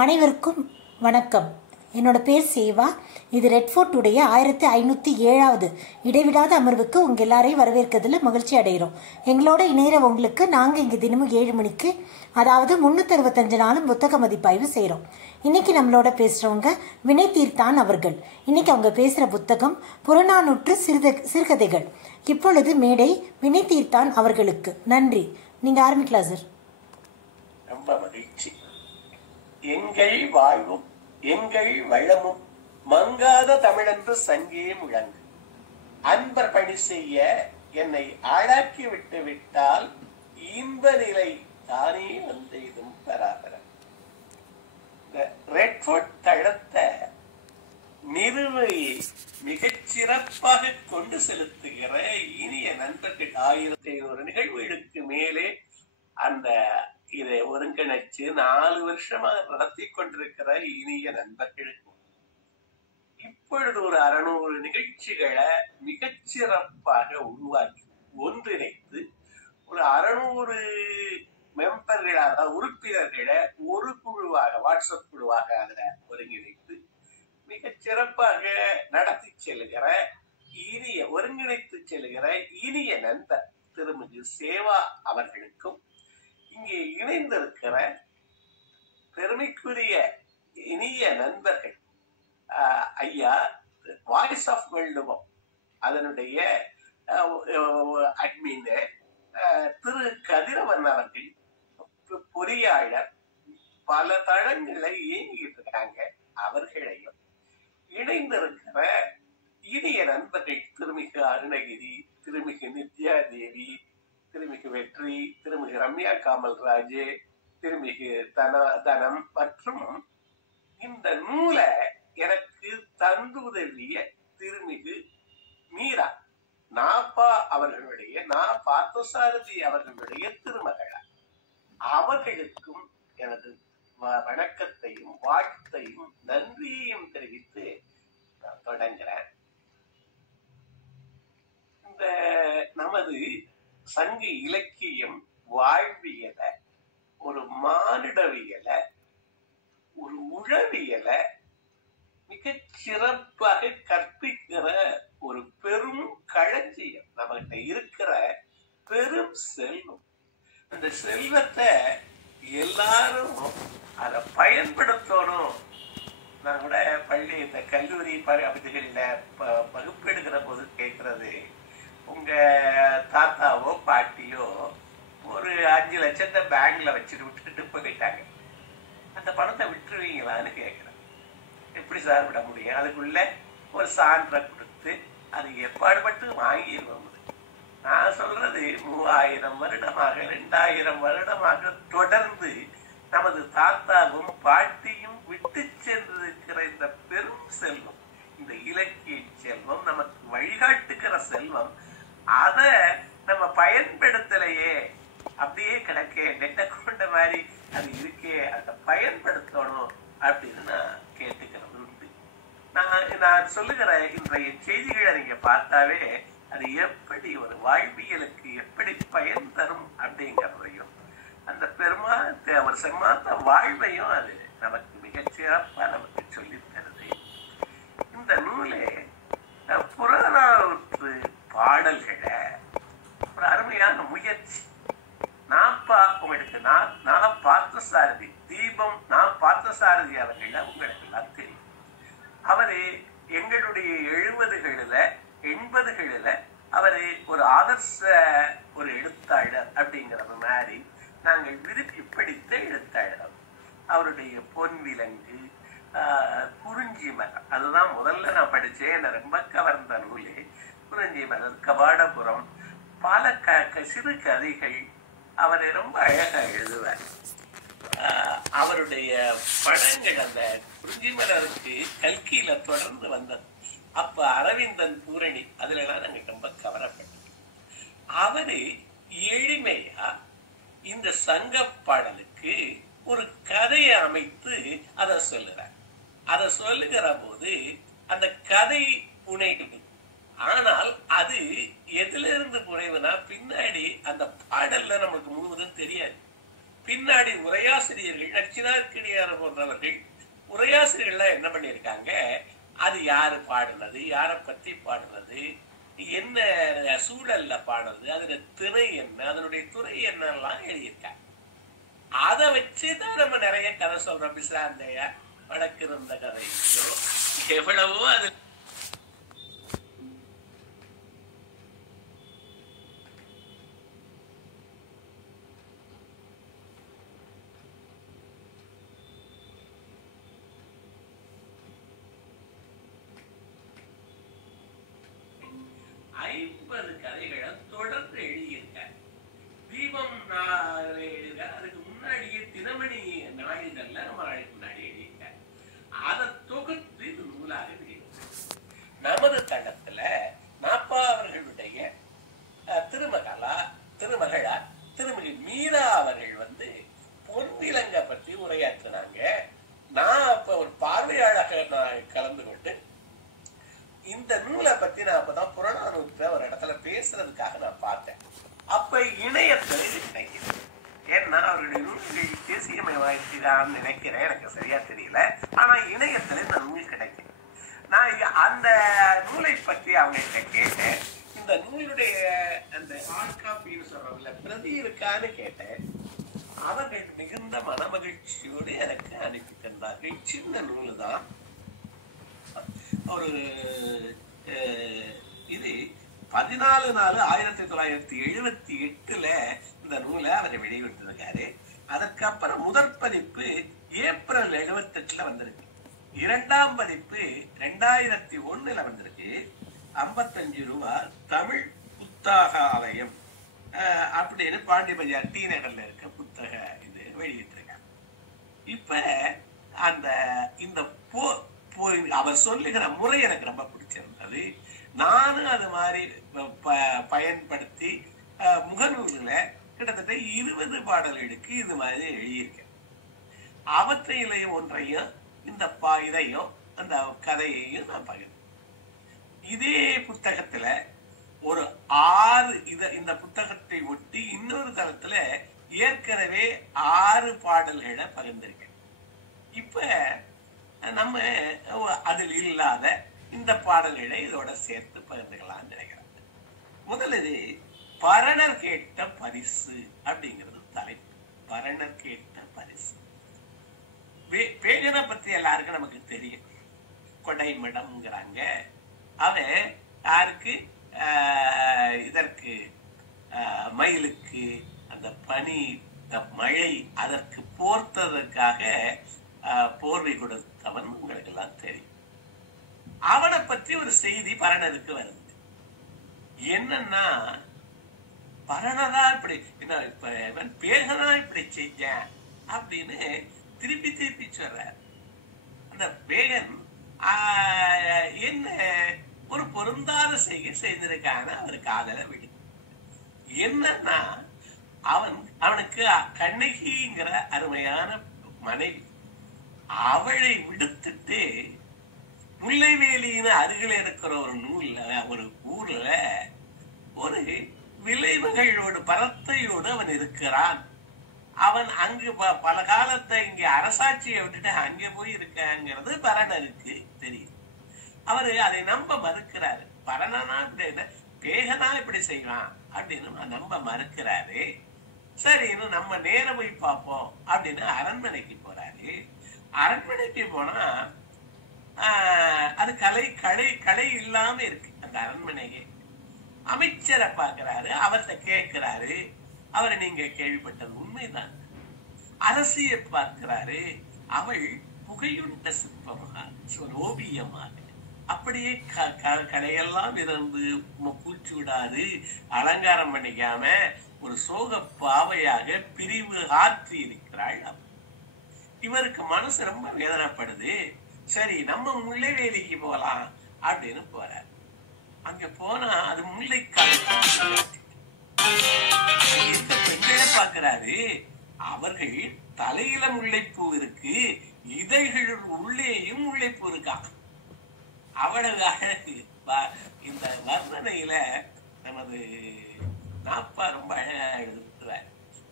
அனைவருக்கும் வணக்கம். என்னோட பேர் சேவா. இது ரெட் ஃபோர்ட்டுடைய 1507வது இடைவிடாத அமர்வுக்கு உங்கள் எல்லாரையும் வரவேற்கிறதுல மகிழ்ச்சி அடைகிறோம். எங்களோட இணையிற உங்களுக்கு நாங்கள் இங்கே தினமும் 7 மணிக்கு, அதாவது 365 நாளும் புத்தக மதிப்பாய்வு செய்கிறோம். இன்னைக்கு நம்மளோட பேசுகிறவங்க வினய் தீர்த்தான் அவர்கள். இன்னைக்கு அவங்க பேசுகிற புத்தகம் புறநானூற்று சிறுகதைகள். இப்பொழுது மேடை வினய் தீர்த்தான் அவர்களுக்கு. நன்றி. நீங்கள் ஆரம்பிக்கலாம் சார். ரொம்ப மகிழ்ச்சி. எங்கள் வாழ்வும் எங்கள் வளமும் மங்காத தமிழென்று சங்கே முழங்கு. அன்பர் பணி செய்ய என்னை ஆளாக்கி விட்டு விட்டால் இன்ப நிலை தானே வந்து இதும் பராபரம். இந்த ரெட் ஃபோர்ட் தளத்தை நிறுவையை மிகச் சிறப்பாக கொண்டு செலுத்துகிற இனிய நண்பர்கள் 1500 நிகழ்வுகளுக்கு மேலே அந்த இதை ஒருங்கிணைச்சு 4 வருஷமாக நடத்தி கொண்டிருக்கிற இனிய நண்பர்களுக்கும் இப்பொழுது ஒரு 600 நிகழ்ச்சிகளை மிகச்சிறப்பாக உருவாக்கி ஒன்றிணைத்து ஒரு 600 மெம்பர்களாக உறுப்பினர்களை ஒரு குழுவாக வாட்ஸ்அப் குழுவாக அதை ஒருங்கிணைத்து மிகச் சிறப்பாக நடத்தி செல்கிற ஒருங்கிணைத்து செல்கிற இனிய நண்பர் திருமிகு சேவா அவர்களுக்கும் இங்கே இணைந்திருக்கிற பெருமைக்குரிய இனிய நண்பர்கள் ஐயா வாய்ஸ் ஆஃப் வெல்லுவம் அதனுடைய அட்மின் திரு கதிரவன் அவர்கள், பொறியாளர், பல தளங்களை இயங்கிட்டு இருக்காங்க. அவர்களையும் இணைந்திருக்கிற இனிய நண்பர்கள் திருமிகு அருணகிரி, திருமிகு நித்யா தேவி, திருமிகு வெற்றி, திருமிகு ரம்யா காமல்ராஜ், திருமிகு தனம் மற்றும் இந்த நூலை எனக்கு தந்துதவிய திருமிகு மீரா நாப்பா அவர்களுடைய பார்த்தசாரதி அவர்களுடைய திருமகளார் அவர்களுக்கும் எனது வணக்கத்தையும் வாழ்த்தையும் நன்றியையும் தெரிவித்து நான் தொடங்குறேன். இந்த நமது சங்க இலக்கியம் வாழ்வியல, ஒரு மானிடவியல, ஒரு உளவியல மிகச் சிறப்பாக கற்பிக்கிற ஒரு பெரும் களஞ்சியம் நம்மகிட்ட இருக்கிற பெரும் செல்வம். அந்த செல்வத்தை எல்லாரும் அதை பயன்படுத்தணும். நான் கூட பள்ளி இந்த கல்லூரி பகுதிகளில வகுப்பு எடுக்கிற போது கேட்கறது, உங்க தாத்தாவோ பாட்டியோ ஒரு 5 லட்சத்தை பேங்க்ல வச்சுட்டு விட்டுட்டு போயிட்டாங்க, அந்த பணத்தை விட்டுருவீங்களான்னு கேட்கிறேன். எப்படி சார் விட முடியும்? அதுக்குள்ள ஒரு சான்றை கொடுத்து அது எப்பாடுபட்டு வாங்கிடுவோம். நான் சொல்றது 3000 வருடமாக 2000 வருடமாக தொடர்ந்து நமது தாத்தாவும் பாட்டியும் விட்டு சென்றிருக்கிற இந்த பெரும் செல்வம், இந்த இலக்கிய செல்வம், நமக்கு வழிகாட்டுகிற செல்வம், அத நம்ம பயன்படுத்தலையே, அப்படியே கிடக்கே நெட்ட கொண்ட மாதிரி அது இருக்கே, அதை பயன்படுத்தணும் அப்படின்னு நான் கேட்டுக்கிறது உண்டு. நான் சொல்லுகிற இன்றைய செய்திகளை நீங்க பார்த்தாவே அது எப்படி ஒரு வாழ்வியலுக்கு எப்படி பயன் தரும் அப்படிங்கிறதையும் அந்த ஒரு செம்மாத்த வாழ்வையும் அது நமக்கு மிகச் சிறப்பா நமக்கு சொல்லித் தருது. இந்த நூலே புறநானூற்று பாடல்களை ஒரு அருமையான முயற்சி. உங்களுக்கு நான் பார்த்தசாரதி தீபம், நான் பார்த்தசாரதி அவர்கள உங்களுக்கு எல்லாம் தெரியும். அவரு எங்களுடைய 70களில் 80களில் அவரு ஒரு ஆதர்ச ஒரு எழுத்தாளர் அப்படிங்கிறது மாதிரி நாங்கள் விரும்பி படித்த எழுத்தாளர். அவருடைய பொன்விலங்கு, குறிஞ்சி மலர், அதுதான் முதல்ல நான் படிச்சேன். என்ன ரொம்ப கவர்ந்த நூலே குறிஞ்சி மலர், கபாடபுரம், பல சிறு கதைகள். அவரை ரொம்ப அழகா எழுதுவார். அவருடைய படங்கள் அந்த குறிஞ்சி மலருக்கு கல்கியில தொடர்ந்து வந்தது. அப்ப அரவிந்தன், பூரணி, அதுல எல்லாம் நாங்க ரொம்ப கவரப்பட்டோம். அவரு எளிமையா இந்த சங்க பாடலுக்கு ஒரு கதையை அமைத்து அதை சொல்லுறார். அதை சொல்லுகிற போது அந்த கதை புனைவு, ஆனால் அது எதுல இருந்து புனைவுனா பின்னாடி அந்த பாடல்ல நமக்கு முழுவதும் தெரியாது. பின்னாடி உரையாசிரியர்கள் நச்சினார்க்கினியார் போன்றவர்கள் உரையாசிரியர்கள் என்ன பண்ணியிருக்காங்க, அது யாரு பாடுனது, யாரை பத்தி பாடுனது, என்ன சூழல்ல பாடுறது, அதோட திணை என்ன, அதனுடைய துறை என்னெல்லாம் எழுதியிருக்காங்க. அதை வச்சுதான் நம்ம நிறைய கதை சொல்றோம். பிசாந்தையா வழக்கு இருந்த கதை எவ்வளவோ அது கதைகளை தொடர்ந்து எழுதியிருக்காங்க. தீபம் எழுதுக, அதுக்கு முன்னாடியே தினமணி நாளிதழ்ல நம்ம நாளைக்கு முன்னாடி எழுதியிருக்காங்க. அதை தொகுத்து இது நூலாக வெளியிட்டாங்க. நமது தளத்துல நாப்பா அவர்களுடைய திருமகளா திருமதி மீரா அவர்கள் பொன்விலங்க பற்றி உரையாற்றினாங்க. நான் அப்ப ஒரு பார்வையாளராக நான் கலந்து கொண்டு இந்த நூலை பத்தி நான் அப்பதான் புறநானூற்ற ஒரு இடத்துல பேசுறதுக்காக நான் பார்த்தேன். அப்ப இணையத்துல இது கிடைக்குது. ஏன்னா அவருடைய நூல்கள் தேசியமயமாயிடுச்சுதான் நினைக்கிறேன், எனக்கு சரியா தெரியல. ஆனா இணையத்துல இந்த நூல் கிடைக்கும். நான் அந்த நூலை பற்றி அவங்ககிட்ட கேட்டேன். இந்த நூலுடைய அந்த ஹார்ட் காப்பின்னு சொல்றோம்ல, பிரதி இருக்கான்னு கேட்டேன். அவர்கள் மிகுந்த மனமகிழ்ச்சியோடு எனக்கு அனுப்பி தந்தார்கள். சின்ன நூலு தான். ஒரு இது 14/4/1978 இந்த நூலை அவர் வெளியிட்டிருக்காரு. அதற்கப்புறம் முதற் பதிப்பு ஏப்ரல் 78 வந்திருக்கு. இரண்டாம் பதிப்பு 2001 வந்திருக்கு. 55 ரூபாய் தமிழ் புத்தகாலயம் அப்படின்னு பாண்டிபஜார் டி நகர்ல இருக்க புத்தக இது வெளியிட்டிருக்காங்க. இப்ப இந்த அவர் சொல்லுகிற முறை எனக்கு ரொம்ப பிடிச்சிருந்தது. நானும் அது மாதிரி பயன்படுத்தி முகநூல்ல கிட்டத்தட்ட 20 பாடல்களுக்கு இது மாதிரி எழுதியிருக்கேன். அவற்றையிலையும் ஒன்றையும் இந்த இதையும் அந்த கதையையும் நான் பகிர்ந்தேன். இதே புத்தகத்துல ஒரு 6 இந்த புத்தகத்தை ஒட்டி இன்னொரு தளத்துல ஏற்கனவே 6 பாடல்களை பகிர்ந்திருக்கேன். இப்ப நம்ம அதில் இல்லாத இந்த பாடல்களை இதோட சேர்த்து பகிர்ந்துக்கலாம்னு நினைக்கிறேன். முதல்ல பரணர் கேட்ட பரிசு அப்படிங்கிறது தலைப்பு. பரணர் கேட்ட பரிசு. பேகனை பத்தி எல்லாருக்கும் நமக்கு தெரியும். கொடைமடம்ங்கிறாங்க. அவன் யாருக்கு? இதற்கு மயிலுக்கு அந்த பனி மழை அதற்கு போர்த்ததற்காக போர்வை கொடுத்தவன் உங்களுக்கு எல்லாம் தெரியும். அவனை பற்றி ஒரு செய்தி பரணருக்கு வருது. என்னன்னா, பரணதா இப்படி பேகனா இப்படி செஞ்ச அப்படின்னு திருப்பி திருப்பி சொல்ற. அந்த பேகன் என்ன ஒரு பொருந்தாத செய்திருக்கான அவர் காதல விடு. என்னன்னா, அவனுக்கு கண்ணகிங்கிற அருமையான மனைவி. அவளை விடுத்துட்டு முல்லைவேலியின் அருகில் இருக்கிற ஒரு ஊர்ல ஒரு விளைவுகளோடு பரத்தையோடு அவன் இருக்கிறான். அவன் அங்கு பல காலத்தை இங்க அரசாட்சியை விட்டுட்டு அங்கே போய் இருக்காங்கிறது பரணருக்கு தெரியும். அவரு அதை நம்ப மறுக்கிறாரு. பரணனா இப்படி பேகனா இப்படி செய்வான் அப்படின்னு நம்ப மறுக்கிறாரு. சரின்னு நம்ம நேரம் போய் பார்ப்போம் அப்படின்னு அரண்மனைக்கு போறாரு. அரண்மனைக்கு போனா அது கலை இல்லாம இருக்கு அந்த அரண்மனையே. அமைச்சரை பாக்குறாரு, அவர்கிட்ட கேட்கிறாரு. அவரை நீங்க கேள்விப்பட்டது உண்மைதான். அரசியை பார்க்கிறாரு. அவள் புகையுண்ட சிற்பமாக ஓவியமாக அப்படியே கலையெல்லாம் இருந்து பூச்சி விடாது அலங்காரம் பண்ணிக்காம ஒரு சோக பாவையாக பிரிவு ஆற்றி இருக்கிறாள். இவருக்கு மனசு ரொம்ப வேதனைப்படுது. சரி, நம்ம முல்லைவேலிக்கு போகலாம் அப்படின்னு போறார். அங்க போனா அது பெண்களை பார்க்கிறாரு. அவர்கள் தலையில முல்லைப்பூ இருக்கு, இதழ்கள் உள்ளேயும் முல்லைப்பூ இருக்கா. அவ்வளவு அழகு. இந்த வர்ணனையில நமது நாப்பா ரொம்ப அழகா எழுதுறார்.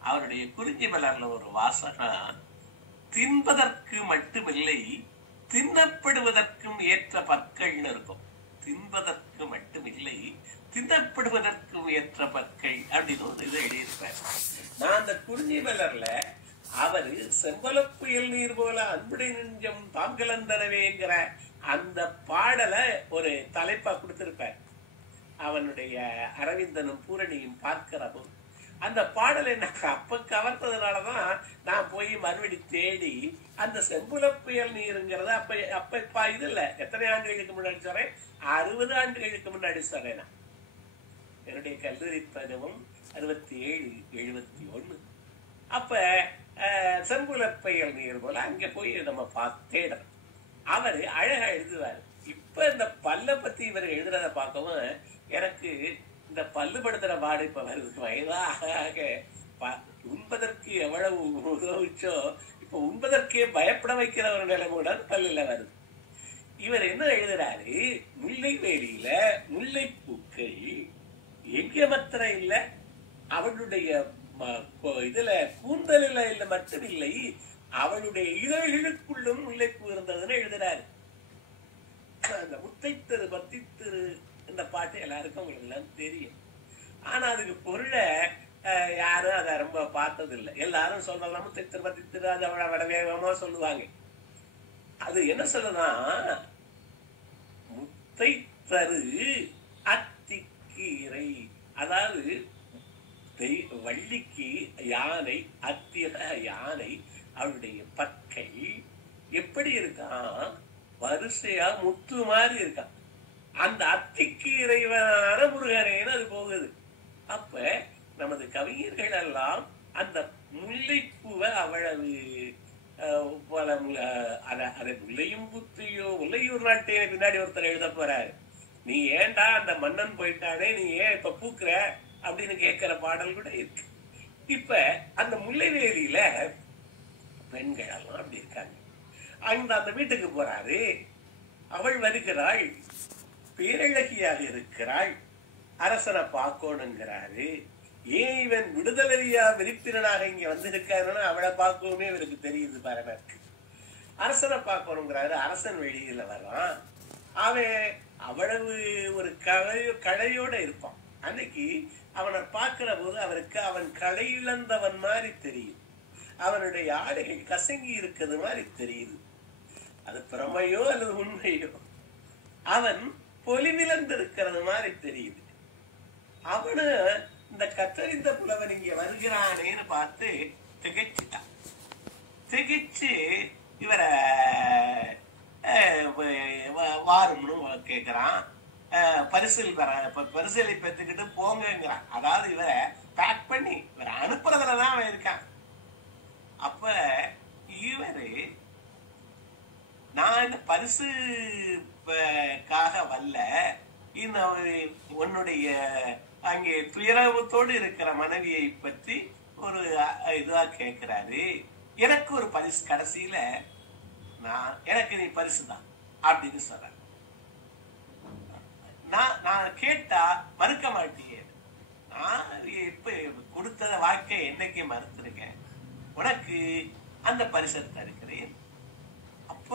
அவருடைய குறிஞ்சி மலர்ல ஒரு வாசகம், தின்பதற்கு மட்டுமில்லை தின்னப்படுவதற்கும் ஏற்ற பற்கள்னு இருக்கும். தின்பதற்கு மட்டுமில்லை தின்னப்படுவதற்கும் ஏற்ற பற்கள் அப்படின்னு ஒரு இதை எழுதியிருப்பார். நான் அந்த குறிஞ்சி மலர்ல அவரு செம்பலப்புயல் நீர் போல அன்புடை நெஞ்சம் தாம் கலந்தனவேங்கிற அந்த பாடலை ஒரு தலைப்பா கொடுத்திருப்பார். அவனுடைய அரவிந்தனும் பூரணியும் பார்க்கிற போது அந்த பாடலை நான் அப்ப கவர்ந்ததுனாலதான் நான் போய் மறுபடி தேடி அந்த செம்புல புயல் நீருங்கிறத அப்ப இது இல்ல, எத்தனை ஆண்டுகளுக்கு முன்னாடி சொல்றேன், 60 ஆண்டுகளுக்கு முன்னாடி சொல்றேன். நான் என்னுடைய கல்லூரி பருவம் 67, 71. அப்ப செம்புல புயல் நீர் போல அங்க போய் நம்ம தேடுறோம். அவரு அழகா எழுதுவாரு. இப்ப இந்த பல்ல பத்தி இவர் எழுதுறத பார்க்கவும் எனக்கு இந்த பல்லுபடுத்துற பாடு இப்ப வருது. வயதாக உண்பதற்கு எவ்வளவு உதவிச்சோ இப்ப உண்பதற்கே பயப்பட வைக்கிற ஒரு நிலைமையுடன் பல்லுல வருது. இவர் என்ன எழுதுறாரு, முல்லை வேலியில முல்லை பூக்கள் எங்க மாத்திரம் இல்ல, அவளுடைய இதுல கூந்தலில இல்ல மட்டும் இல்லை, அவளுடைய இதழ்களுக்குள்ளும் முல்லைப்பூ இருந்ததுன்னு எழுதுறாரு. அந்த முத்தைத்திரு பத்தித்திரு இந்த பாட்டு எல்லாருக்கும் உங்களுக்கு எல்லாம் தெரியும். ஆனா அதுக்கு பொருளை யாரும் அதை ரொம்ப பார்த்தது இல்லை. எல்லாரும் சொல்றதெல்லாம் முத்தைத்திரு பத்தித்திரு அதை விட வேகமா சொல்லுவாங்க. அது என்ன சொல்லுதான், முத்தைத்தரு அத்திக்கீரை, அதாவது வள்ளிக்கு யானை, அத்திர யானை, அவருடைய பற்கள் எப்படி இருக்கான், வரிசையா முத்து மாதிரி இருக்கான். அந்த அத்திக்கு இறைவனான முருகனேன்னு அது போகுது. அப்ப நமது கவிஞர்கள் எல்லாம் அந்த முல்லைப்பூவை அவ்வளவு அதை முல்லையும் புத்தியோ முல்லையூர் நாட்டே பின்னாடி ஒருத்தர் எழுத போறாரு. நீ ஏண்டா அந்த மன்னன் போயிட்டானே, நீ ஏன் இப்ப பூக்குற அப்படின்னு கேட்கிற பாடல் கூட இருக்கு. இப்ப அந்த முல்லைவேலியில பெண்கள் எல்லாம் அப்படி இருக்காங்க. அந்த வீட்டுக்கு போறாரு, அவள் வருகிறாள், பேரழகியாக இருக்கிறாள், அரசனை பார்க்கணுங்கிறாரு. ஏன் இவன் விடுதலையா விரிப்பினனாக இங்க வந்திருக்காருன்னு அவளை பார்க்கவுமே இவருக்கு தெரியுது. பரமருக்கு அரசனை பார்க்கணுங்கிறாரு. அரசன் வெளியில வர்றான். அவன் அவ்வளவு ஒரு கலையோட இருப்பான். அன்னைக்கு அவனை பார்க்கிற போது அவருக்கு அவன் களை இழந்தவன் மாதிரி தெரியும். அவனுடைய ஆடைகள் கசங்கி இருக்கிறது மாதிரி தெரியுது. அது பிரமையோ அல்லது உண்மையோ, அவன் பொலிவிழந்து இருக்கிறது மாதிரி தெரியுது. அவனு இந்த கற்றறிந்த புலவன் இங்க வருகிறானேன்னு பார்த்து திகைச்சுட்டான். திகைச்சு இவரை வாரும்னு கேட்கிறான். பரிசலை பெற்றுக்கிட்டு போங்கிறான். அதாவது இவரை பேக் பண்ணி இவரை அனுப்புறதுலதான் அவன் இருக்கான். அப்ப இவரு, நான் இந்த பரிசுக்காக வரல, இந்த உன்னுடைய அங்கே துயரத்தோடு இருக்கிற மனைவியை பற்றி ஒரு இதுவா கேட்கிறாரு. எனக்கு ஒரு பரிசு, கடைசியில எனக்கு நீ பரிசுதான் அப்படின்னு சொல்ற. நான் கேட்டா மறுக்க மாட்டேன். நான் இப்ப கொடுத்த வாக்கை என்னைக்கு மறுத்திருக்கேன், உனக்கு அந்த பரிசை தருக்கிறேன். அப்ப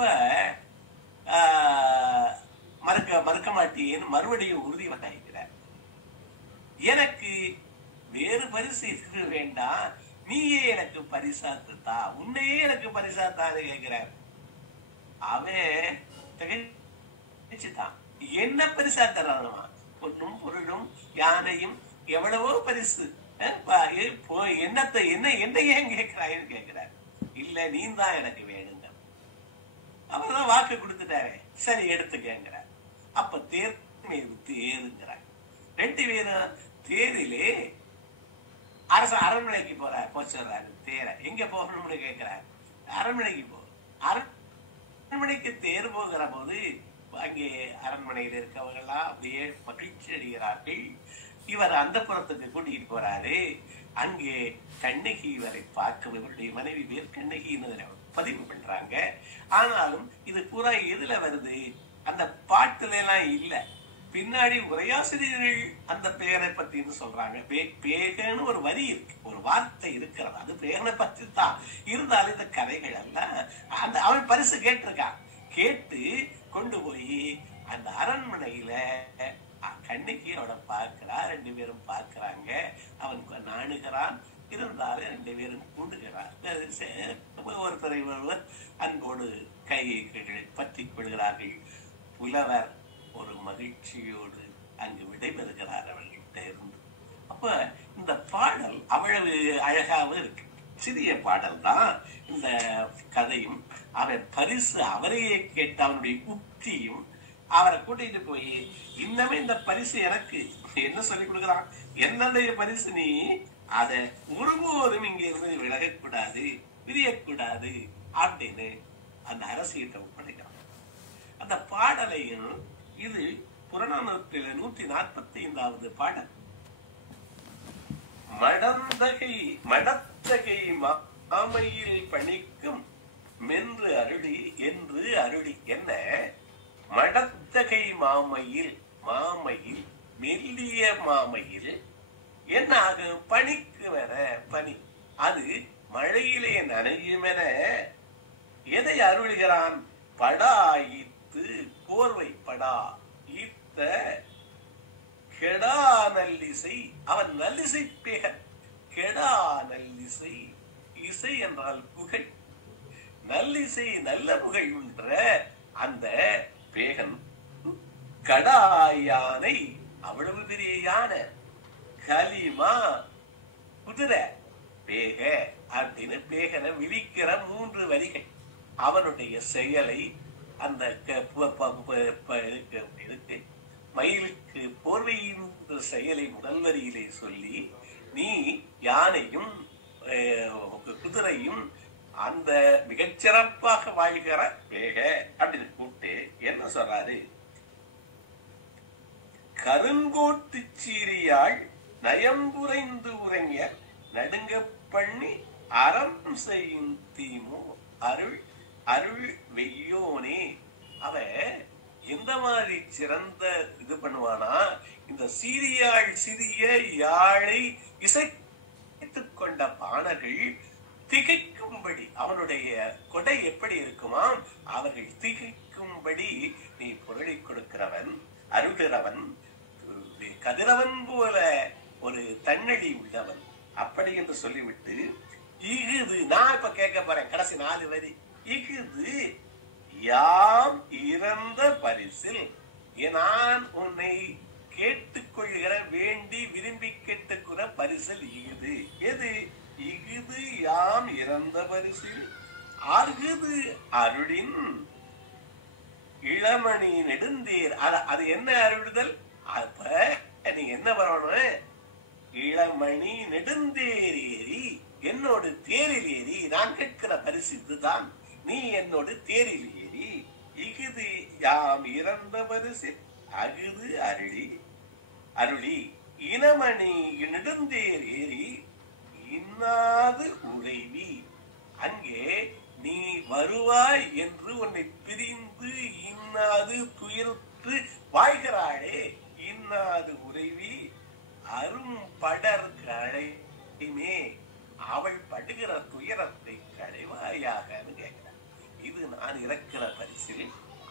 மறுக்க மாட்டேன்னு மறுபடியும் உறுதி வாங்கிக்கிறார். எனக்கு வேறு பரிசு இருக்க வேண்டாம், நீயே எனக்கு பரிசாத்துத்தா, உன்னையே எனக்கு பரிசாத்தான்னு கேட்கிறார். அவன் திகைச்சுட்டான். என்ன பரிசா தரணுமா? பொண்ணும் பொருளும் யானையும் எவ்வளவோ பரிசு, என்னத்தை என்ன ஏன் கேட்கிறாயின்னு கேட்கிறார். இல்ல, நீ தான் எனக்கு வேணுங்க. அவர்தான் வாக்கு கொடுத்துட்டாரு. சரி எடுத்துக்கிறார். அப்ப தேர் வித்து ஏதுங்கிறார். 2 பேரும் தேரிலே அரண்மனைக்கு போறாரு. தேர எங்க போகணும்னு கேட்கிறார். அரண்மனைக்கு அரண்மனைக்கு தேர் போகிற போது அங்கே அரண்மனையில் இருக்கவங்க எல்லாம் அப்படியே மகிழ்ச்சி அடைகிறார்கள். இவர் அந்த புறத்துக்கு கூட்டிட்டு போறாரு. அங்கே கண்ணகி இவரை பார்க்க, இவருடைய மனைவி பேர் கண்ணகின்னு பதிவு பண்றாங்க. ஆனாலும் இது பூரா எதுல வருது, அந்த பாட்டுல எல்லாம் இல்ல. பின்னாடி உரையாசிரியர்கள் அந்த பேகனை பத்தின்னு சொல்றாங்க. பேகன்னு ஒரு வரி இருக்கு, ஒரு வார்த்தை இருக்கிறது, அது பேகனை பத்தி தான். இருந்தாலும் இந்த கதைகள் எல்லாம் அந்த அவன் பரிசு கேட்டிருக்கான். கேட்டு கொண்டு போய் அந்த அரண்மனையில கண்ணிக்கு அவனை பார்க்கிறா. 2 பேரும் பார்க்கிறாங்க. அவன் நாணுகிறான். இருந்தாலும் 2 பேரும் கூண்டுகிறார். ஒருத்தரை ஒருவர் அன்போடு கைகளை பற்றி கொள்கிறார்கள். புலவர் ஒரு மகிழ்ச்சியோடு அங்கு விடைபெறுகிறார் அவர்கிட்ட இருந்து. அப்ப இந்த பாடல் அவ்வளவு அழகாக இருக்கு. சிறிய பாடல் தான் இந்த கதையும். அவன் பரிசு அவரையே கேட்ட அவனுடைய உக்தியும், அவரை கூட்டிட்டு போய் இன்னமே இந்த பரிசு எனக்கு என்ன சொல்லி கொடுக்குறான், என்னுடைய பரிசு நீ அதை ஒருபோதும் இங்க இருந்து விலகக்கூடாது, விரியக்கூடாது அப்படின்னு அந்த அரசியத்தை ஒப்படைக்கிறான். அந்த பாடலையும் இது புறநானூற்றில 145வது பாடல். மடத்தகை மாமையில் பணிக்கும் மென்று அருளி என்று அருளி. என்ன மடத்தகை மாமையில், மாமையில் மெல்லிய மாமையில் என்ன ஆகும், பனிக்குமென பனி, அது மழையிலே நனையுமென எதை அருள்கிறான், படா ஈத்து போர்வை, படா ஈத்த கெடா நல்லிசை. அவன் நல்லிசை பேகன். கெடா நல்லிசை, இசை என்றால் புகழ், நல்லிசை நல்ல புகழ் என்ற அந்த பேகன் கடாயானை, அவ்வளவு பெரிய யானை, கலிமா குதிரை, பேக அப்படின்னு பேகனை விழிக்கிற 3 வரிகள். அவனுடைய செயலை அந்த இருக்கு மயிலுக்கு போர்வையின் செயலை முதல் வரியிலே சொல்லி, நீ யானையும் குதிரையும் அந்த மிகச்சிறப்பாக வாழ்கிற பேக அப்படின்னு கூப்பிட்டு என்ன சொல்றாரு, கருங்கோட்டு சீரியாள் நயம்புரைந்து உறங்க நடுங்க பண்ணி அறம் செய்யும் தீமு அருள் அருள் வெய்யோனே. அவ எந்த மாதிரி சிறந்த இது பண்ணுவானா, இந்த சீரியாள் சிறிய யாழை இசைத்துக் கொண்ட பாணர்கள் திகைக்கும்படி, அவனுடைய கொடை எப்படி இருக்குமாம், அவர்கள் திகைக்கும்படி நீ பொருளை கொடுக்கிறவன், அருகிறவன், கதிரவன் போல ஒரு தன்னழி உள்ளவன் அப்படி என்று சொல்லிவிட்டு, இகுது நான் இப்ப கேட்க போறேன் கடைசி 4 வரி. இகுது யாம் இறந்த பரிசில், நான் உன்னை கேட்டுக்கொள்கிற வேண்டி விரும்பி கேட்டுக்கிற பரிசில் இகுது. எது இகுது யாம் இறந்த பரிசில் அகுது அருளின் இளமணி நெடுந்தேர். அது என்ன அருளுதல், அப்ப நீ என்ன பண்ணணும், இளமணி நெடுந்தேர் ஏறி என்னோடு தேரில் ஏறி, நான் கேட்கிற பரிசு இதுதான், நீ என்னோடு தேரில் ஏறி, இகுது யாம் இறந்த பரிசு அகுது அருளி அருளி இனமணி நெடுந்தேர் ஏறி இன்னாது உறைவி. அங்கே நீ வருவாய் என்று உன்னை பிரிந்து இன்னாது துயர்த்து வாழ்கிறாளே, இன்னாது உறைவி அரும் படர் களைமே, அவள் படுகிற துயரத்தை களைவாயாக கேட்கிறார். இது நான் இறக்கிற பரிசில்.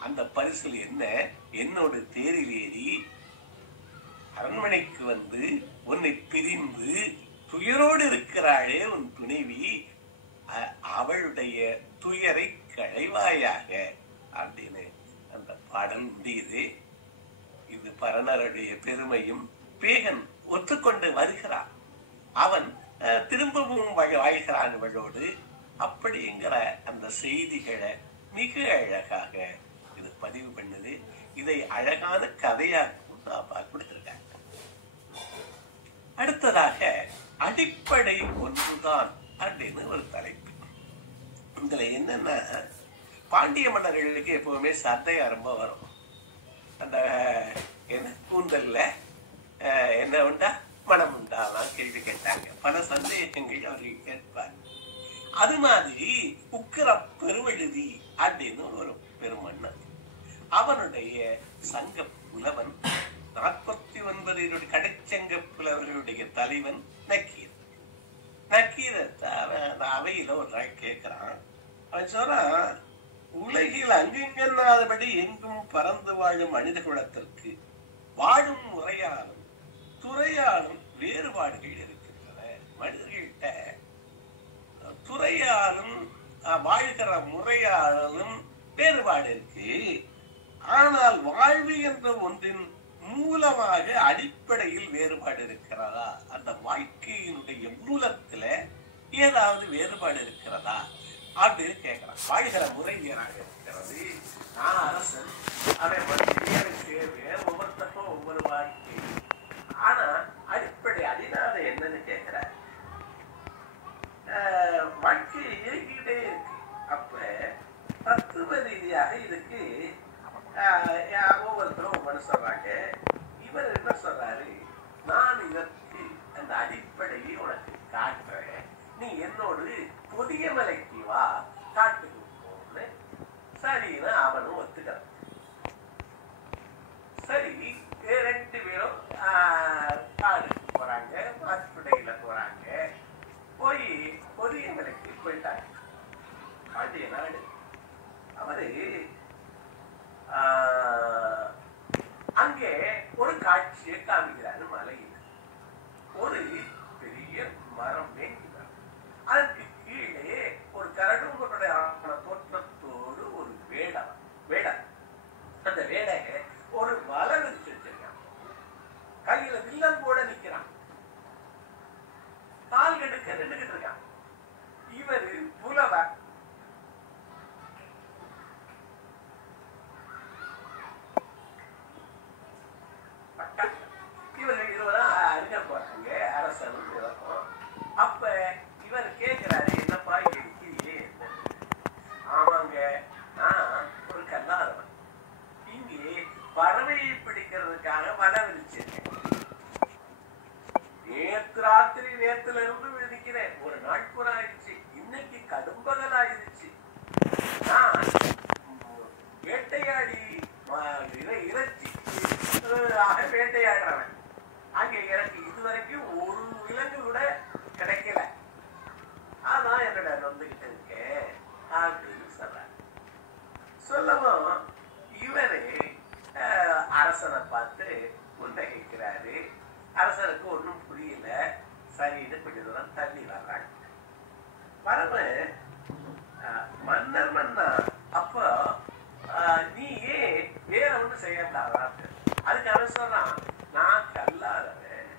அந்த பரிசில் என்ன, என்னோட தேரில் ஏறி அரண்மனைக்கு வந்து உன்னை பிரிந்து துயரோடு இருக்கிறாளே உன் துணைவி, அவளுடைய துயரை களைவாயாக அப்படின்னு அந்த பாடல் முடியுது. இது பரணருடைய பெருமையும். பேகன் ஒத்துக்கொண்டு வருகிறான், அவன் திரும்பவும் வாழ்கிறான் இவளோடு. அப்படிங்கிற அந்த செய்திகளை மிக அழகாக இது பதிவு பண்ணுது. இதை அழகான கதையாக கொடுத்திருக்காங்க. அடுத்ததாக அடிப்படை ஒன்றுதான் அப்படின்னு ஒரு தலைப்பு. இதுல என்னன்னா, பாண்டிய மன்னர்களுக்கு எப்பவுமே சந்தேகம் ரொம்ப வரும். அந்த என்ன கூந்தல்ல என்ன உண்டா மனம் உண்டாலாம் கேள்வி கேட்டாங்க. பல சந்தேகங்கள் அவர்கள் கேட்பார். அது மாதிரி உக்கிர பெருவெழுதி அப்படின்னு ஒரு பெருமன்னன், அவனுடைய சங்க புலவன் 49 கடைச்சங்க புலவர்களுடைய தலைவன் நக்கீரன். நக்கீரத்தை அவன் அவையில ஒரு நாள் கேட்கிறான். அவன் சொல்றான், உலகில் அங்குங்கன்னாதபடி எங்கும் பறந்து வாழும் மனித குலத்திற்கு வாழும் முறையாலும் துறையாலும் வேறுபாடுகள் இருக்கின்றன. மனிதர்கள்ட்ட துறையாலும் வாழ்கிற முறையாலும் வேறுபாடு இருக்கு. ஆனால் வாழ்வு என்ற ஒன்றின் மூலமாக அடிப்படையில் வேறுபாடு இருக்கிறதா? அந்த வாழ்க்கையினுடைய மூலத்துல ஏதாவது வேறுபாடு இருக்கிறதா அப்படின்னு கேட்கிறான். வாழ்கிற முறை வேறாக இருக்கிறது. நான் அரசன், அவன் சேர்வேன், ஒவ்வொருத்தருக்கும் ஒவ்வொரு வாழ்க்கை. ஆனா அடிப்படை அடிநாத என்னன்னு கேட்கிற வாழ்க்கை இயங்கிக்கிட்டே இருக்கு. அப்ப தத்துவ ரீதியாக இதுக்கு ஒவ்வொருத்தரும் ஒவ்வொரு சொல்றாங்க. இவர் என்ன சொல்றாரு, நான் இதற்கு அந்த அடிப்படையை உனக்கு காட்டுறேன், நீ என்னோடு புதிய மலைக்கு வா, காட்டுக்கு போன்னு. சரின்னு அவனும் ஒத்துக்கிறான். சரி, 2 பேரும் காடுக்கு போறாங்க, மாட்டுப்படையில போறாங்க. போய் புதிய மலைக்கு போயிட்டாங்க. பாண்டிய நாடு. அவரு அங்கே ஒரு காட்சியை காமிக்கிறாரு. மலையில் ஒரு பெரிய மரம் வேண்டினார். அதற்கு கீழே ஒரு கரடுமுரடான தோற்றத்தோடு ஒரு வேடம். அந்த வேடை ஒரு வலை விரிச்சு வச்சிருக்கான். கையில வில்லம் கூட நிக்கிறான். கால் கெடுக்க நின்றுகிட்டு இருக்கான். இவரு புலவர். இவர்கள் இருவரும் அறிஞ போறாங்க, அரசனும் இருக்கும். அப்ப இவர் கேட்கிறாரு, என்னப்பா இங்கே? ஆமாங்க, நான் ஒரு கல்லாதவன். இங்கே பறவையை பிடிக்கிறதுக்காக வலை விரிச்சிருக்கேன். நேத்துல இருந்து விதிக்கிறேன். ஒரு நாள் பூரா ஆயிடுச்சு. இன்னைக்கு கடும்பகல் ஆயிடுச்சு. நான் வேட்டையாடி இறைச்சி வேட்டையாடுறவன். அங்க எனக்கு இதுவரைக்கும் ஒரு விலங்கு கூட கிடைக்கல. அதான் என்னோட வந்துகிட்டு இருக்கேன் அப்படின்னு சொல்ற. சொல்லவும் இவரு அரசனை பார்த்து புன்னகைக்கிறாரு. அரசனுக்கு ஒன்றும் புரியல. சரின்னு கொஞ்ச தூரம் தள்ளி வர்றாங்க. வரவு மன்னர் மன்னா, அப்போ நீ ஏன் வேற ஒண்ணு செய்யலாதான்? அதுக்கு அவன் சொல்றான், நான் கல்லாதவன்,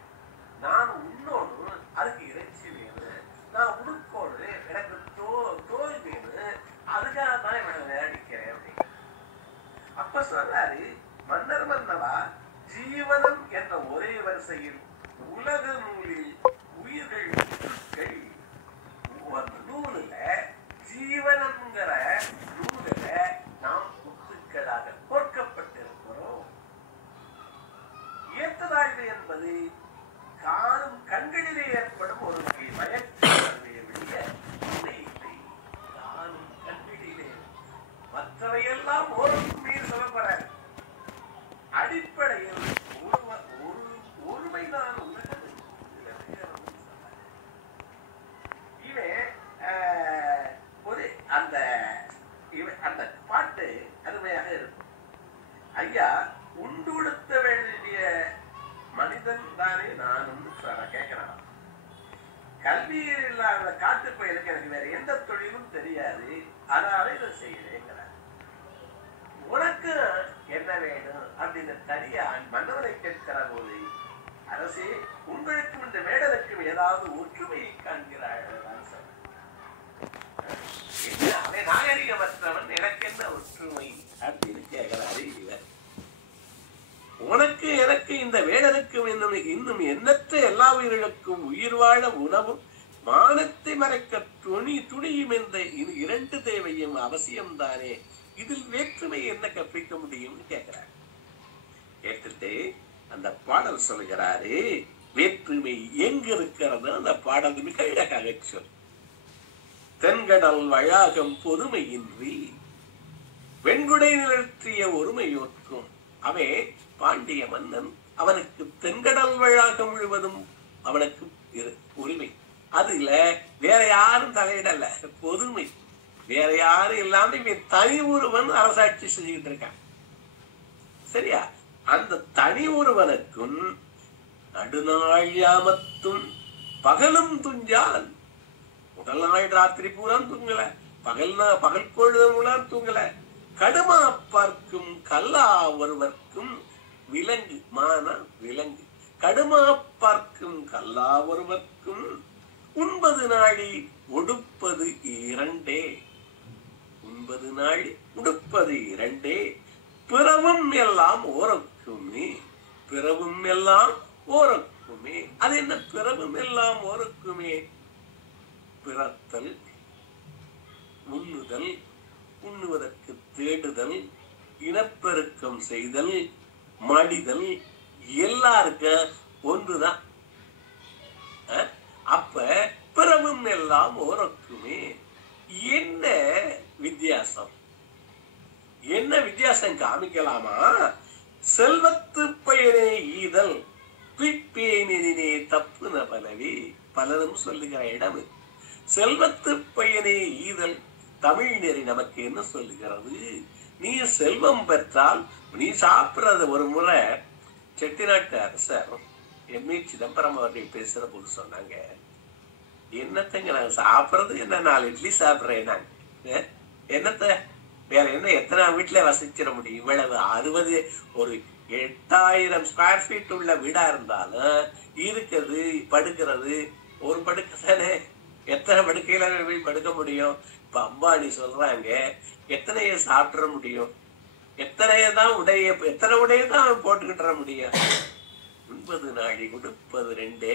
நான் உன்னோடு, அதுக்கு இறைச்சி வேணும், நான் உடுக்கோடு, எனக்கு தோல் வேணும், அதுக்காக தான் இவனை நேடிக்கிறேன் அப்படின்னு. அப்ப சொல்றாரு, மன்னர் மன்னவா, ஜீவனம் என்ற ஒரே வரிசையில் உலக நூலில் உயிர்கள் நூலில் ஜீவனம்ங்கிற நூலில் நாம் முத்துக்களாக கோர்க்கப்பட்டிருக்கிறோம். ஏற்றதாழ்வு என்பது காணும் கண்களிலே ஏற்படும் ஒரு மயக்கத்தை வெளிய இல்லை. காணும் கண்களிலே மற்றவையெல்லாம் ஓரளவுக்கு மீறி சொல்லப்படுறாரு. அடிப்படையில் ஒருமைதான் உலகம். அந்த பாட்டு அருமையாக இருக்கும். ஐயா, உண்டுடுத்த வேண்டிய மனிதன் தானே நானும் கேட்கிறான். கல்வியில் இல்லாத காட்டு பயிலுக்கு எனக்கு வேற எந்த தொழிலும் தெரியாது, அதனால இதை செய்யறேங்கிறார். உனக்கு என்ன வேணும் அப்படின்னு தனியா மன்னவனை கேட்கிற போது, அரசே, உங்களுக்கும் இந்த வேடலுக்கும் ஏதாவது ஒற்றுமையை காண்கிறார்கள். நாகரிகமற்றவன் எனக்கு என்ன ஒற்றுமை அப்படின்னு கேட்கிறாரு இவர். உனக்கு எனக்கு இந்த வேடனுக்கும் இன்னும் எண்ணற்ற எல்லா உயிர்களுக்கும் உயிர் வாழ உணவும் மானத்தை மறைக்க துணியும் என்ற 2 தேவையும் அவசியம்தானே. இதில் வேற்றுமை என்ன கற்பிக்க முடியும்னு கேட்கிறார். கேட்டுட்டு அந்த பாடல் சொல்கிறாரு, வேற்றுமை எங்க இருக்கிறது? அந்த பாடல் மிக அழகாக சொல். தென்கடல் வழாகம் பொறுமையின்றி வெண்குடை நிலற்றிய ஒருமையோர்க்கும் அவே பாண்டிய மன்னன் அவனுக்கு தென்கடல் வழாகம் முழுவதும் அவனுக்கு உரிமை. அதுல வேற யாரும் தலையிடல, பொதுமை. வேற யாரும் இல்லாம இவன் தனி ஒருவன் அரசாட்சி செஞ்சுக்கிட்டு இருக்கான். சரியா? அந்த தனி ஒருவனுக்கும் நடுநாழியாமத்தும் பகலும் துஞ்சான். முதல் நாள் ராத்திரி பூரா தூங்கல, பகல் பொழுதும் தூங்கல. கடுமா பார்க்கும் கல்லா ஒருவர்க்கும் விலங்கு மான விலங்கு. கடுமா பார்க்கும் கல்லா ஒருவர்க்கும் 9 நாளி உடுப்பது 2. 9 நாளி உடுப்பது 2. பிறவும் எல்லாம் ஓரக்குமே. பிறவும் எல்லாம் ஓரக்குமே. அது என்ன பிறவும் எல்லாம் ஓரக்குமே? பிறத்தல், உண்ணுதல், உண்ணுவதற்கு தேடுதல், இனப்பெருக்கம் செய்தல், மடிதல் எல்லாருக்கும் ஒன்றுதான். அப்ப பிறவும் எல்லாம் ஓரக்குமே. என்ன வித்தியாசம்? என்ன வித்தியாசம் காமிக்கலாமா? செல்வத்து பயனே ஈதல் பிற்பேனினே தப்புன பலவே. பலரும் சொல்லுகிற இடம். செல்வத்து பயனே ஈதல் தமிழ் நெறி நமக்கு என்ன சொல்லுகிறது? நீ செல்வம் பெற்றால் நீ சாப்பிடுறது. ஒரு முறை செட்டிநாட்டு அரசர் எம்.ஏ. சிதம்பரம் அவர்கள் பேசுற போது சொன்னாங்க, என்னத்தங்க நான் சாப்பிடுறது என்ன, 4 இட்லி சாப்பிடுறேன் நாங்க, என்னத்த வேற என்ன, எத்தனை வீட்டுல வசிச்சிட முடியும்? இவ்வளவு 60 ஒரு 8000 ஸ்கொயர் ஃபீட் உள்ள வீடா இருந்தாலும் இருக்கிறது படுக்கிறது ஒரு படுக்கை தானே. எத்தனை படுக்கையில போய் படுக்க முடியும்? இப்ப அம்பானி சொல்றாங்க, எத்தனைய சாப்பிட முடியும்? எத்தனை உடையதான் போட்டுக்கிட்ட முடியும்? 9 நாளி உடுப்பது 2.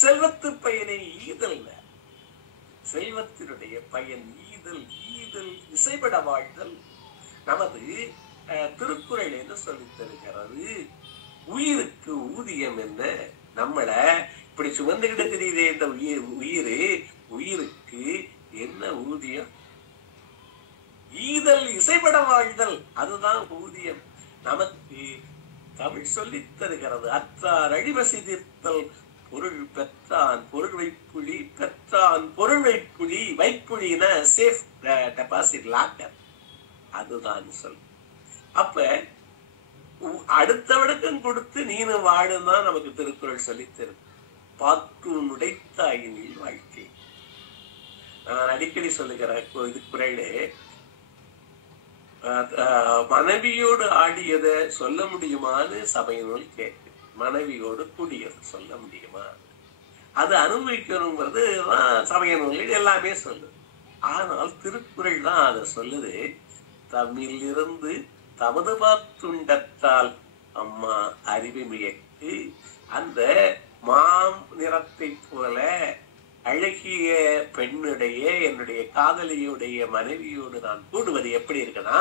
செல்வத்து பயனை ஈதல். செல்வத்தினுடைய பயன் ஈதல். ஈதல் இசைபட வாழ்தல். நமது திருக்குறள் என்ன சொல்லித் தருகிறது? உயிருக்கு ஊதியம் என்ன? நம்மள இப்படி சுமந்துகிட்டு தெரியுதே இந்த உயிருக்கு என்ன ஊதியம்? ஈதல் இசைபட வாழ்தல், அதுதான் ஊதியம். நமக்கு தமிழ் சொல்லித் தருகிறது. அற்றார் அழிவசி தீர்த்தல் பொருள் பெற்றான் பொருள் வைப்புளி. பெற்றான் பொருள் வைப்புளி. வைப்புளின சேஃப் டெபாசிட் லாக்கர். அதுதான் சொல். அப்ப அடுத்தவனுக்கும் கொடுத்து நீனு வாழும் தான் நமக்கு திருக்குறள் சொல்லித் தரும். பாட்டு நுடைத்தாயினில் வாழ்க்கை. நான் அடிக்கடி சொல்லுகிற இது குறளே, மனைவியோடு ஆடியதை சொல்ல முடியுமான்னு சபையினுள் கேட்கு. மனைவியோடு கூடியது சொல்ல முடியுமா? அது அனுபவிக்கணுங்கிறது சபையினுள் எல்லாமே சொல்லுது. ஆனால் திருக்குறள் தான் அதை சொல்லுது. தமிழில் இருந்து தமது பார்த்துண்டத்தால் அம்மா அறிவுமியக்கு. அந்த மாம் நிறத்தை போல அழகிய பெண்ணுடைய என்னுடைய காதலியுடைய மனைவியோடு நான் கூடுவது எப்படி இருக்குன்னா,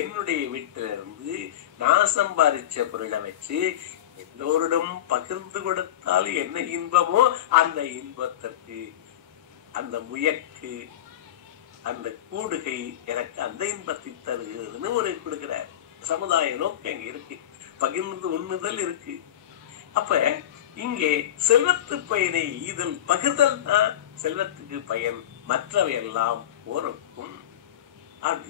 என்னுடைய வீட்டில இருந்து நான் சம்பாதிச்ச பொருளை வச்சு எல்லோரிடம் பகிர்ந்து கொடுத்தால் என்ன இன்பமோ அந்த இன்பத்திற்கு அந்த முயற்கு அந்த கூடுகை எனக்கு அந்த இன்பத்தை தருகிறதுன்னு ஒரு கொடுக்கிறார். சமுதாய நோக்கு அங்க இருக்கு, பகிர்ந்து உண்ணுதல் இருக்கு. அப்ப இங்கே செல்வத்து பயனை ஈதல் பகிர்தல் தான் செல்வத்துக்கு பயன், மற்றவை எல்லாம் ஓரக்கும்.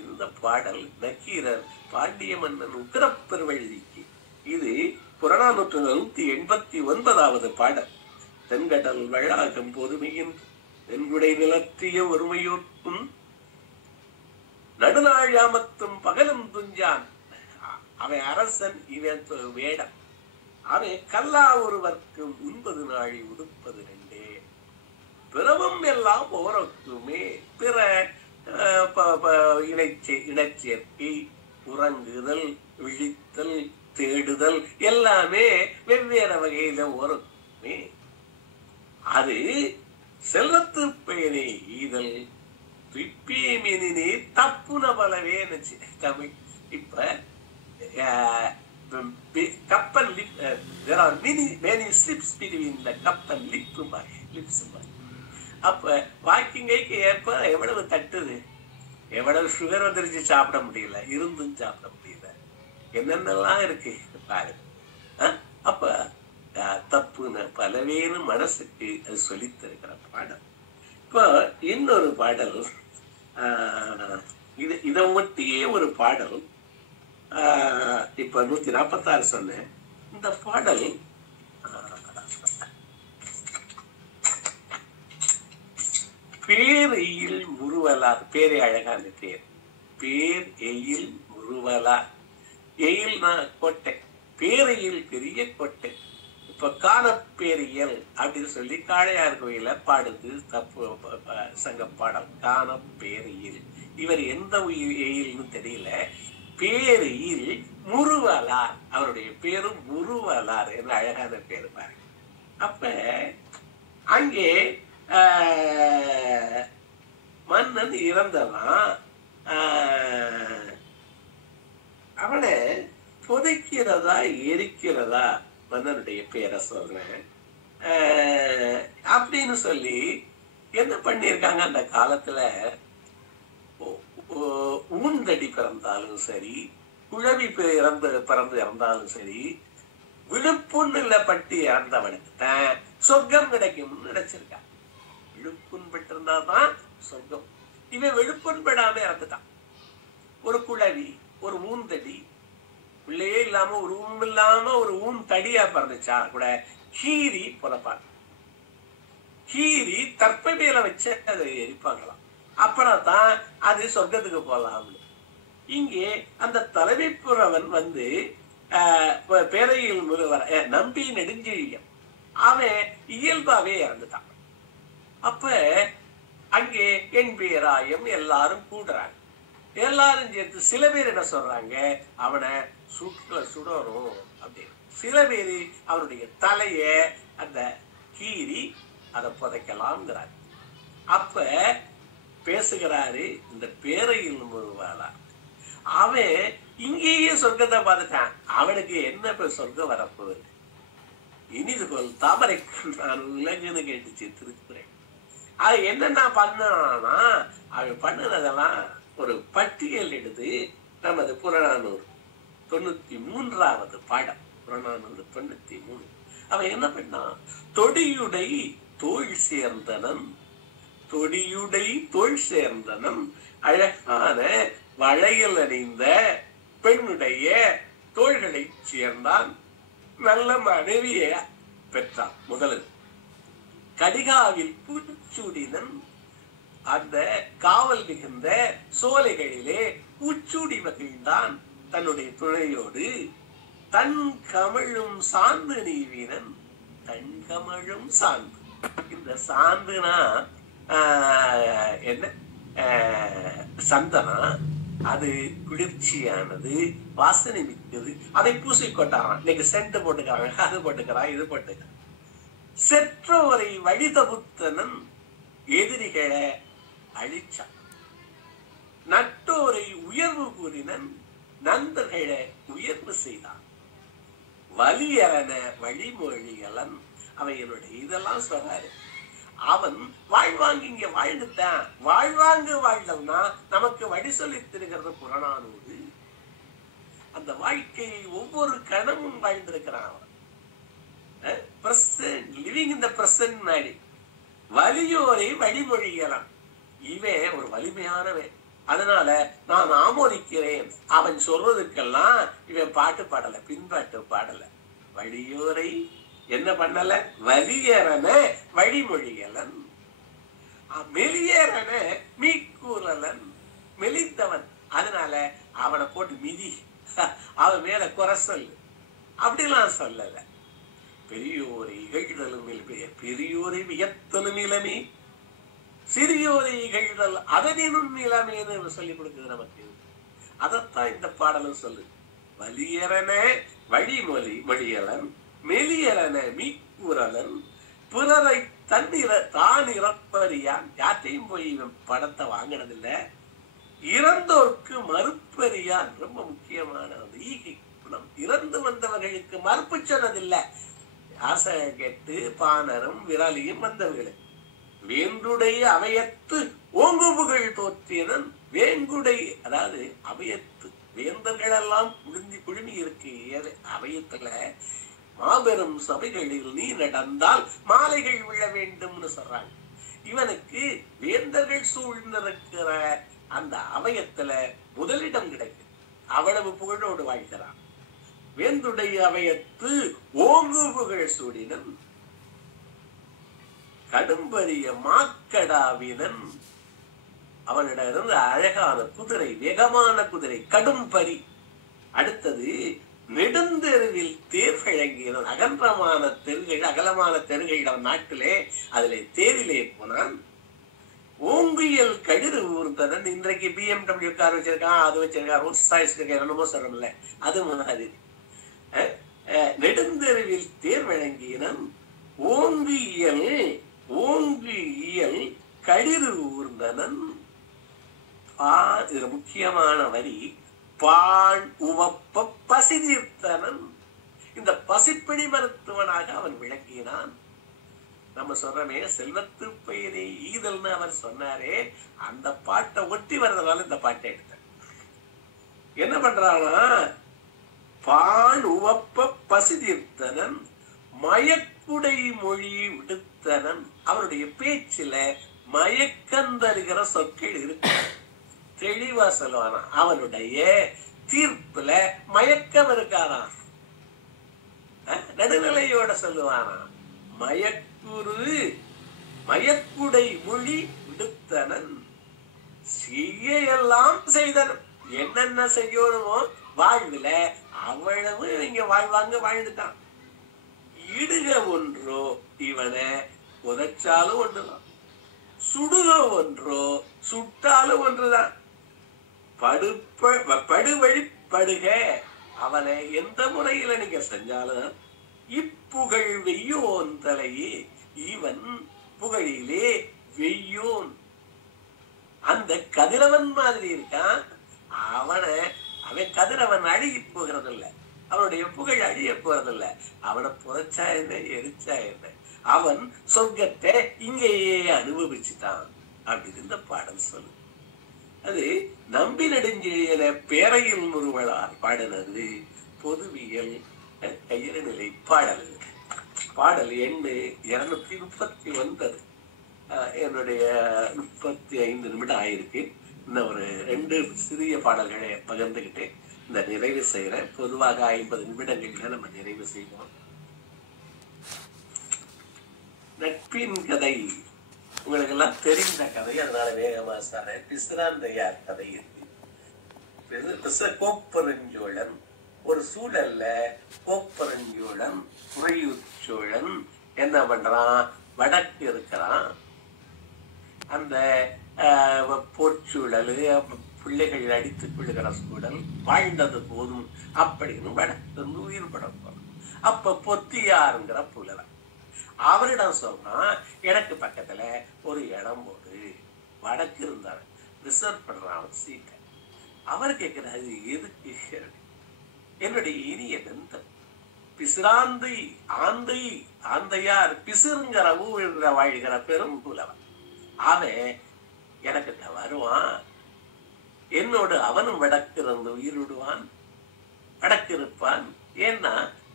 இந்த பாடல் நக்கீரர் பாண்டிய மன்னன் உக்கிரப்பெருவழிக்கு. இது புறநானூற்று 189வது பாடல். தென்கடல் வழாகம் பொதுமையின் தென்குடை நிலத்திய ஒருமையோர்க்கும் நடுநாழாமத்தும் பகலும் துஞ்சான். அவன் அரசன், இவன் வேடம். அவன் கல்லா ஒருவர்க்கும் 9 நாளி உடுப்பது 2. பிறவும் எல்லாம் ஓரக்குமே. பிற இனச்சேர்க்கை, உறங்குதல், விழித்தல், தேடுதல் எல்லாமே வெவ்வேறு வகையில ஓரக்குமே. அது செல்வத்து பயனை ஈதல் துப்பியமினே தப்புன பலவே தமிழ். இப்ப கப்பல் there are many slips between the கப்பல் lips. அப்ப வாக்கிங்கைக்கு ஏற்ப எவ்வளவு தட்டுது, எவ்வளவு சுகர் வந்துருச்சு சாப்பிட முடியல, இருந்தும் சாப்பிட முடியல, என்னென்னலாம் இருக்கு பாரு. அப்ப தப்புன்னு பலவேறு மனசுக்கு அது சொல்லித்திருக்கிற பாடல். இப்போ இன்னொரு பாடல், இதை ஒட்டியே ஒரு பாடல். இப்ப 146 சொன்னேன். இந்த பாடல் பேரெயில் முருவலார், பேரே அழகான பேர், பேர் எயில் முருவலார். எயில்னா கோட்டை, பேரையில் பெரிய கோட்டை. இப்ப காணப்பேரியல் அப்படின்னு சொல்லி காளையார் கோயில பாடுது தப்பு சங்க பாடல். காணப்பேரியல், இவர் எந்த எயில்னு தெரியல. பேரையில் முருவலார், அவருடைய பேரும் முருவலார் என்று அழகான பேரு பாரு. அப்ப அங்கே மன்னன் இறந்தவன், அவனை புதைக்கிறதா எரிக்கிறதா, மன்னனுடைய பேரை சொல்றேன் அப்படின்னு சொல்லி என்ன பண்ணிருக்காங்க அந்த காலத்துல. ஊந்தடி பிறந்தாலும் சரி, குழவி பிறந்து இறந்தாலும் சரி, விழுப்புண்ணுல பட்டு இறந்தவனுக்கு தான் சொர்க்கம் கிடைக்கும்னு நினைச்சிருக்கான். விழுப்புண் பெற்றிருந்தாதான் சொர்க்கம். இவன் விழுப்புண் பெடாம இறந்துட்டான். ஒரு குழவி, ஒரு ஊந்தடி, உள்ளே இல்லாம ஒரு இல்லாம ஒரு ஊன் தடியா பிறந்துச்சா கூட கீரி புலப்பான். கீரி தற்பை மேல வச்சு அதை எரிப்பாங்களாம். அப்புறம்தான் அது சொர்க்கத்துக்கு போலாம். இங்கே அந்த தலைமை புறவன் வந்து பேரையில் முருவர நம்பி நெடுஞ்செழியன், அவன் இயல்பாவே இறந்துட்டான். அப்ப அங்கே என் பேராயம் எல்லாரும் கூடுறாங்க. எல்லாரும் சேர்த்து சில பேர் என்ன சொல்றாங்க, அவனை சுடணும் அப்படின்னு. சில பேர் அவனுடைய தலைய அந்த கீறி அதை புதைக்கலாம்ங்கிறாரு. அப்ப பேசுகிறாரு இந்த பேரையில் முருவலார். அவன் இங்கேயே சொர்க்கத்தை பார்த்துட்டான். அவனுக்கு என்ன சொர்க்கம் வரப்போகுது? இனிது போல் தாமரை நான் உலகுன்னு கேட்டுச்சு திருக்குறள். அது என்னன்னா பண்ணானா, அவன் பண்ணினதெல்லாம் ஒரு பட்டியல் எடுத்து நமது புறநானூறு 93வது பாடம், புறநானூறு 93. அவன் என்ன பண்ணான், தொடியுடை தோள் சேர்ந்தனன், தொடியுடை தோள் சேர்ந்தனன் அழகான வளையல் அணிந்த பெண்ணுடைய தோள்களை சேர்ந்தான். நல்ல மனைவியை பெற்றான். முதலில் கடிகாவில் பூச்சூடினன், அந்த காவல் மிகுந்த சோலைகளிலே பூச்சூடி மகிழ்ந்தான் தன்னுடைய துணையோடு. தன் கமழும் சாந்து நீவினன், தன் கமழும் சாந்து. இந்த சாந்துனா என்ன, சந்தனா, அது குளிர்ச்சியானது, வாசனை மிக்கது. அதை பூசிக்கொண்டான். இன்னைக்கு சென்ட் போட்டுக்கிறாங்க, அது போட்டுக்கிறான், இது போட்டுக்கிறான். செற்றோரை வழிதகுத்தனன், எதிரிகளை அழிச்சான். நட்டோரை உயர்வு கூறினன், நண்பர்களை உயர்வு செய்தான். வலியரன வழிமொழிகளன், அவைகளுடைய இதெல்லாம் சொல்றாரு. அவன் வாழ்வாங்க இங்க வாழ்ந்துட்டான். வாழ்வாங்க வாழ்ந்தவனா நமக்கு வழி சொல்லி திருக்கிறது புறநானூறு. அந்த வாழ்க்கையை ஒவ்வொரு கணமும் வாழ்ந்திருக்கிறான் அவன். லிவிங் இன் தி பிரசன்ட் மாதிரி. வலியோரை வழிமொழிகளான். இவன் ஒரு வலிமையானவன், அதனால நான் ஆமோதிக்கிறேன். அவன் சொல்றதுக்கெல்லாம் இவன் பாட்டு பாடல, பின்பாட்டு பாடல. வழியோரை என்ன பண்ணல, வலியரன வழிமொழிகளன், மெலியரன மீக்கூறலன், மெலிந்தவன். அதனால அவனை போட்டு மிதி, அவன் மேல குறை சொல்லு, அப்படிலாம் சொல்லல. பெரியோரை இகழ்தலும் பெரியோரை வியத்தலும் இளமே, சிறியோரை இகழ்தல் அதனினும் இளமேன்னு சொல்லி கொடுக்குது நமக்கு. அதத்தான் இந்த பாடலும் சொல்லு. வலியரன வழிமொழியலன், மெலியலன மீக்கூறலன், பிறரை தான் இறப்பறியான். யார்த்தையும் போய் இவன் படத்தை வாங்கினதில்ல. இறந்தோர்க்கு மறுப்பறியான், ரொம்ப முக்கியமான ஈகை குணம். இறந்து வந்தவர்களுக்கு மறுப்பு சொன்னதில்லை. ஆசை கேட்டு பானரும் விராலியும் வந்தவர்கள். வேண்டுடைய அவையத்து ஓங்குபுகள் தோற்றியனன், வேங்குடை, அதாவது அவையத்து வேந்தர்கள் எல்லாம் குழுமி இருக்கு அவையத்துல. மாபெரும் சபைகளில் நீ நடந்தால் மாலைகள் விழ வேண்டும்னு சொல்றாங்க. இவனுக்கு வேந்தர்கள் சூழ்ந்திருக்கிற அந்த அவயத்துல முதலிடம் கிடைக்கும். அவ்வளவு புகழோடு வாழ்கிறான். வேந்துடைய அவயத்து ஓங்கு புகழ் சூடினன் கடும்பரிய மாக்கடாவினன். அவனிடம் இருந்த அழகான குதிரை, வேகமான குதிரை, கடும்பரி. அடுத்தது நெடுந்தெருவில் தேர் வழங்கினான். அகன்றமான தெருகள், அகலமான தெருகள் நாட்டிலே, அதிலே தேரிலே போனான். ஓங்கியல் கடிறு ஊர்ந்தனன். இன்றைக்கு BMW கார் வச்சிருக்கான், அது வச்சிருக்கான், ரோல்ஸ் ராய்ஸ் என்னமோ சொல்றோம்ல, அது மாதிரி. நெடுந்தெருவில் தேர் வழங்கினன். ஓங்கியல் கடிறு ஊர்ந்தனன். இது முக்கியமான வரி. பால் உவப்ப பசிதீர்த்தனன். இந்த பசிப்பிணி மருத்துவனாக அவன் விளங்கினான். நம்ம சொல்றமே செல்வத்து பெயரை ஈதல்னு அவர் சொன்னாரே, அந்த பாட்டை ஒட்டி வர்றதுனால இந்த பாட்டை எடுத்தேன். என்ன பண்றானா, பால் உவப்ப பசிதீர்த்தனன் மயக்குடை மொழி விடுத்தனன். அவருடைய பேச்சில மயக்கம் தருகிற சொற்கள் இருக்கு. தெளிவா சொல்லுவானா. அவனுடைய தீர்ப்புல மயக்கம் இருக்காராம். நடுநிலையோட சொல்லுவானா. மயக்குடை மொழி விடுத்தனன். செய்யெல்லாம் செய்தனன். என்னென்ன செய்யணுமோ வாழ்வுல அவ்வளவு இங்க வாழ்வாங்க வாழ்ந்துட்டான். இடுக ஒன்றோ இவனை உதைச்சாலும் ஒன்றுதான், சுடுக ஒன்றோ சுட்டாலும் ஒன்றுதான். படுவழிப்படுக அவனை எந்த முறையில நீங்க செஞ்சாலும் இப்புகழ் வெய்யோன் தலையே. இவன் புகழிலே வெய்யோன். அந்த கதிரவன் மாதிரி இருக்கான். அவன் கதிரவன் அழுகி போகிறதில்ல, அவனுடைய புகழ் அழிய போறதில்ல. அவனை புதைச்சா என்ன, எரிச்சா என்ன, அவன் சொர்க்கத்தை இங்கேயே அனுபவிச்சுட்டான் அப்படின்னு இந்த பாடல் சொல்லு. அது நம்பி நெடுஞ்செழியன பேரையில் முருவலார் பாடினது பொதுவியல் கையிறநிலை பாடல். பாடல் எண்ணு 239. என்னுடைய 35 நிமிடம் ஆயிருக்கு. இன்னும் ஒரு 2 சிறிய பாடல்களை பகிர்ந்துகிட்டு இந்த நிறைவு செய்யறேன். பொதுவாக 50 நிமிடங்கள்ல நம்ம நிறைவு செய்வோம். நட்பின் கதை உங்களுக்கு எல்லாம் தெரிந்த கதை, அதனால வேகமா சொல்றேன். பிசிராந்தையார் கதை இருக்கு. கோப்பெருஞ்சோழன் ஒரு சூழல்ல கோப்பெருஞ்சோழன் உறையூர் சோழன் என்ன பண்றான், வடக்கு இருக்கிறான். அந்த போர்ச்சூழல், பிள்ளைகள் அடித்துக் கொள்ளுகிற சூழல் வாழ்ந்தது போதும் அப்படின்னு வடக்கு உயிர் படம். அப்ப பொத்தியாருங்கிற புலவன் அவரிடம் சொன்னா, எனக்கு பக்கத்துல ஒரு இடம் போது வடக்கு இருந்தாரு, ரிசர்வ் பண்றான் சீட்டை. அவர் கேட்கிறாரு, எதுக்கு? என்னுடைய இனிய நண்பன் பிசிராந்தை ஆந்தையார் பிசிறுங்கிற ஊரில் வாழ்கிற பெரும் புலவன். அவன் எனக்கு வருவான், என்னோடு அவனும் வடக்கு இருந்து உயிரிடுவான், வடக்கு இருப்பான். ஏன்னா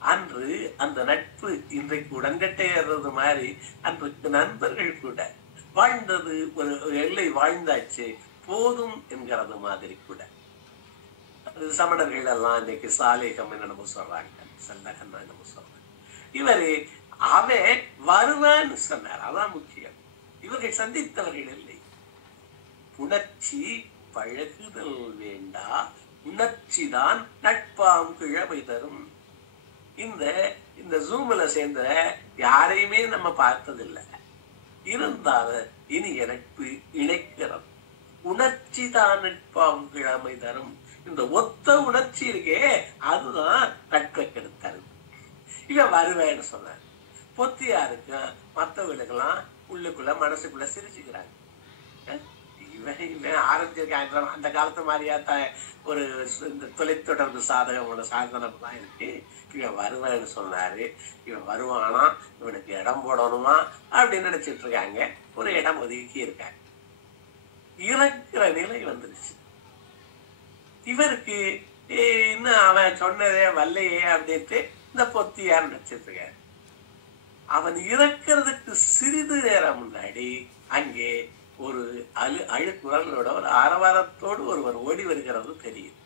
அன்று அந்த நட்பு இன்றைக்கு உடன்கட்டையறது மாதிரி அன்றைக்கு நண்பர்கள் கூட வாழ்ந்தது, ஒரு எல்லை வாழ்ந்தாச்சு போதும் என்கிறது மாதிரி கூட. சமணர்கள் எல்லாம் இன்னைக்கு சாலேகம் என்னமோ சொல்றாங்க, சல்லகம் என்னமோ சொல்றாங்க. இவரு அவன் வருவான்னு சொன்னார், அதான் முக்கியம். இவர்கள் சந்தித்தவர்கள் இல்லை. புணர்ச்சி பழகுதல் வேண்டா, உணர்ச்சிதான் நட்பாம் கிழமை தரும். இந்த ஜூம்ல சேர்ந்த யாரையுமே நம்ம பார்த்ததில்லை. இருந்தாலும் இனி எனக்கு இணைக்கிறது. உணர்ச்சி தான் நட்பாம் கிழமை தரும். இந்த ஒத்த உணர்ச்சி இருக்கே, அதுதான் நட்பை கெடுத்தது. இவன் வருவேன்னு சொன்னார். பொத்தியாருக்கு மற்றவர்களுக்கெல்லாம் உள்ளுக்குள்ள மனசுக்குள்ள சிரிச்சுக்கிறாங்க. இவன் ஆரம்பிச்சிருக்கான். அந்த காலத்து மாதிரியா ஒரு இந்த தொலைத்தொடர்பு சாதனம் தான் இருக்கு. இவன் வருவேன்னு சொன்னாரு. இவன் வருவானா, இவனுக்கு இடம் போடணுமா அப்படின்னு நினைச்சிட்டு இருக்காங்க. ஒரு இடம் ஒதுக்கி இருக்காங்க. இறக்குற நிலை வந்துருச்சு. இவருக்கு இன்னும் அவன் சொன்னதே வல்லையே அப்படின்ட்டு இந்த பொத்தியார் நட்சத்திரக்கார். அவன் இறக்கிறதுக்கு சிறிது நேரம் முன்னாடி அங்கே ஒரு அழுக்குரலோட ஒரு ஆரவாரத்தோடு ஒருவர் ஓடி வருகிறது தெரியுது.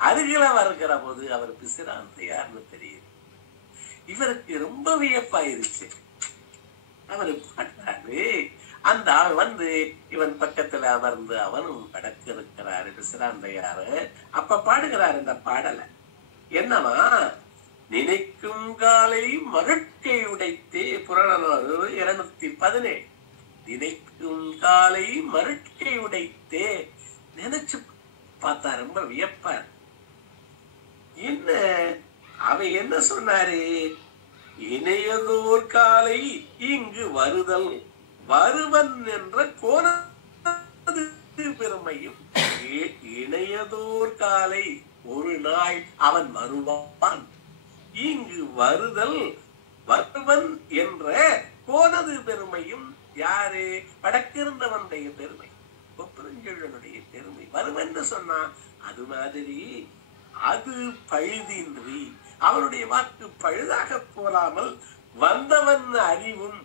அருகில வருகிற போது அவர் பிசிராந்தையார்னு தெரியுது. இவருக்கு ரொம்ப வியப்பாயிருச்சு. அவரு பாடுறாரு. அந்த ஆள் வந்து இவன் பக்கத்துல அமர்ந்து அவனும் படக்க இருக்கிறாரு பிசிராந்தையாரு. அப்ப பாடுகிறாரு இந்த பாடலை. என்னவா? நினைக்கும் காலை மருட்கை உடைத்தே, புறநானூறு 217. நினைக்கும் காலை மருட்கை உடைத்தே. நினைச்சு பார்த்தா ரொம்ப வியப்பார். என்ன அவன் என்ன சொன்னாரு? இணையதோர் காலை இங்கு வருதல் வருவன் என்ற கோணது பெருமையும். இணையதோர் காலை ஒரு நாள் அவன் வருவான், இங்கு வருதல் வருவன் என்ற கோனது பெருமையும். யாரு? வடக்கிருந்தவனுடைய பெருமை, கொப்பரஞ்செழுவனுடைய பெருமை. வருவன் சொன்னா அது மாதிரி அது பழுதின்றி, அவனுடைய வாக்கு பழுதாக போராமல் வந்தவன் அறிவும்,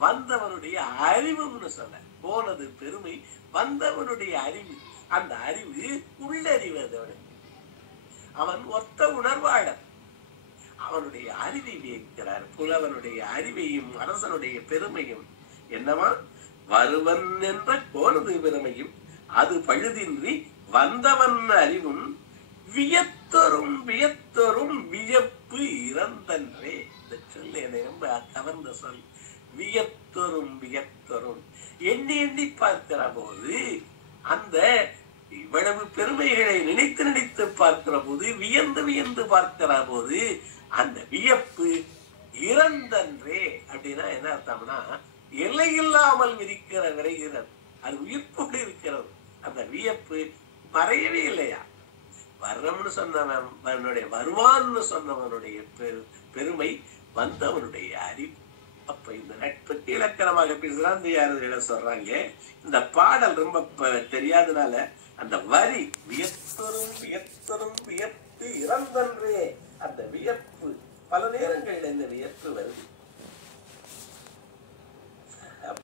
வந்தவனுடைய அறிவும்னு சொன்ன போனது பெருமை. வந்தவனுடைய அறிவு, அந்த அறிவு உள்ளறிவதோடு அவன் ஒத்த உணர்வாளன். அவனுடைய அறிவை வியக்கிறார். புலவனுடைய அறிவையும் அரசனுடைய பெருமையும். என்னவா? வருவன் என்ற கோனது பெருமையும் அது பழுதின்றி வந்தவன் அறிவும் வியத்தரும் வியத்தரும் வியப்பு இறந்தன்றே. இந்த சொல் என்னை ரொம்ப கவர்ந்த சொல். வியத்தரும் வியத்தரும் எண்ணி எண்ணி பார்க்கிற போது, அந்த இவ்வளவு பெருமைகளை நினைத்து நினைத்து பார்க்கிற போது, வியந்து வியந்து பார்க்கிற போது, அந்த வியப்பு இறந்தன்றே. அப்படின்னா என்ன அர்த்தம்னா, எல்லையில்லாமல் விரிக்கிற விரைகிறது, அது உயிர்ப்போடு இருக்கிறது. அந்த வியப்பு மறையவே இல்லையா? வர்றம்னு சொன்னவனுடைய, வருவான்னு சொன்னவனுடைய பெருமை, வந்தவனுடைய அறிவு. அப்ப இந்த நட்புக்கு இலக்கணமாக பிசிராந்தையார் சொல்றாங்க. இந்த பாடல் ரொம்ப தெரியாதனால அந்த வரி வியத்தரும் வியத்தரும் வியப்பு இறந்தன்றே, அந்த வியப்பு பல நேரங்களில் இந்த வியப்பு வருது.